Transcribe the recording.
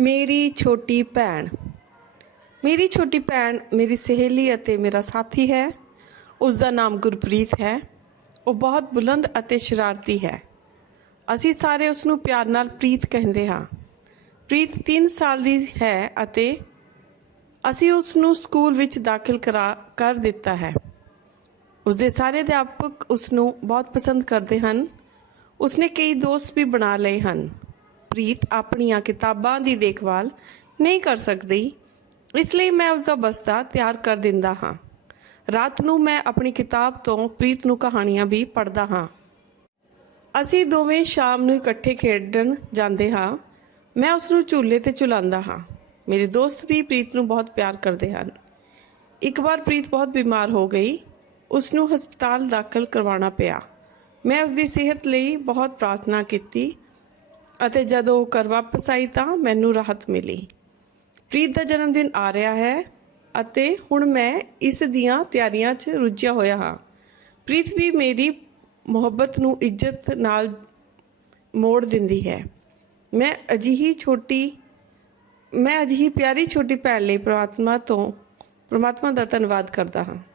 ਮੇਰੀ ਛੋਟੀ ਭੈਣ। ਮੇਰੀ ਛੋਟੀ ਭੈਣ ਮੇਰੀ ਸਹੇਲੀ ਅਤੇ ਮੇਰਾ ਸਾਥੀ ਹੈ। ਉਸ ਦਾ ਨਾਮ ਗੁਰਪ੍ਰੀਤ ਹੈ। ਉਹ ਬਹੁਤ ਬੁਲੰਦ ਅਤੇ ਸ਼ਰਾਰਤੀ ਹੈ। ਅਸੀਂ ਸਾਰੇ ਉਸ ਨੂੰ ਪਿਆਰ ਨਾਲ ਪ੍ਰੀਤ ਕਹਿੰਦੇ ਹਾਂ। ਪ੍ਰੀਤ 3 ਸਾਲ ਦੀ ਹੈ ਅਤੇ ਅਸੀਂ ਉਸ ਨੂੰ ਸਕੂਲ ਵਿੱਚ ਦਾਖਲ ਕਰਾ ਕਰ ਦਿੱਤਾ ਹੈ। ਉਸ ਦੇ ਸਾਰੇ ਅਧਿਆਪਕ ਉਸ ਨੂੰ ਬਹੁਤ ਪਸੰਦ ਕਰਦੇ ਹਨ। ਉਸਨੇ ਕਈ ਦੋਸਤ ਵੀ ਬਣਾ ਲਏ ਹਨ। ਪ੍ਰੀਤ ਆਪਣੀਆਂ ਕਿਤਾਬਾਂ ਦੀ ਦੇਖਭਾਲ ਨਹੀਂ ਕਰ ਸਕਦੀ। ਇਸ ਲਈ ਮੈਂ ਉਸ ਦਾ ਬਸਤਾ ਤਿਆਰ ਕਰ ਦਿੰਦਾ ਹਾਂ। ਰਾਤ ਨੂੰ ਮੈਂ ਆਪਣੀ ਕਿਤਾਬ ਤੋਂ ਪ੍ਰੀਤ ਨੂੰ ਕਹਾਣੀਆਂ ਵੀ ਪੜ੍ਹਦਾ ਹਾਂ। ਅਸੀਂ ਦੋਵੇਂ ਸ਼ਾਮ ਨੂੰ ਇਕੱਠੇ ਖੇਡਣ ਜਾਂਦੇ ਹਾਂ। ਮੈਂ ਉਸ ਨੂੰ ਝੂਲੇ ਤੇ ਝੁਲਾਉਂਦਾ ਹਾਂ। ਮੇਰੇ ਦੋਸਤ ਵੀ ਪ੍ਰੀਤ ਨੂੰ ਬਹੁਤ ਪਿਆਰ ਕਰਦੇ ਹਨ। ਇੱਕ ਵਾਰ ਪ੍ਰੀਤ ਬਹੁਤ ਬਿਮਾਰ ਹੋ ਗਈ। ਉਸ ਨੂੰ ਹਸਪਤਾਲ ਦਾਖਲ ਕਰਵਾਉਣਾ ਪਿਆ। ਮੈਂ ਉਸ ਦੀ ਸਿਹਤ ਲਈ ਬਹੁਤ ਪ੍ਰਾਰਥਨਾ ਕੀਤੀ। ਅਤੇ ਜਦੋਂ ਉਹ ਘਰ ਵਾਪਸ ਆਈ ਤਾਂ ਮੈਨੂੰ ਰਾਹਤ ਮਿਲੀ। ਪ੍ਰੀਤ ਦਾ ਜਨਮ ਦਿਨ ਆ ਰਿਹਾ ਹੈ ਅਤੇ ਹੁਣ ਮੈਂ ਇਸ ਦੀਆਂ ਤਿਆਰੀਆਂ 'ਚ ਰੁੱਝਿਆ ਹੋਇਆ ਹਾਂ। ਪ੍ਰੀਤ ਵੀ ਮੇਰੀ ਮੁਹੱਬਤ ਨੂੰ ਇੱਜ਼ਤ ਨਾਲ ਮੋੜ ਦਿੰਦੀ ਹੈ। ਮੈਂ ਅਜਿਹੀ ਛੋਟੀ, ਮੈਂ ਅਜਿਹੀ ਪਿਆਰੀ ਛੋਟੀ ਭੈਣ ਲਈ ਪ੍ਰਮਾਤਮਾ ਤੋਂ, ਪ੍ਰਮਾਤਮਾ ਦਾ ਧੰਨਵਾਦ ਕਰਦਾ ਹਾਂ।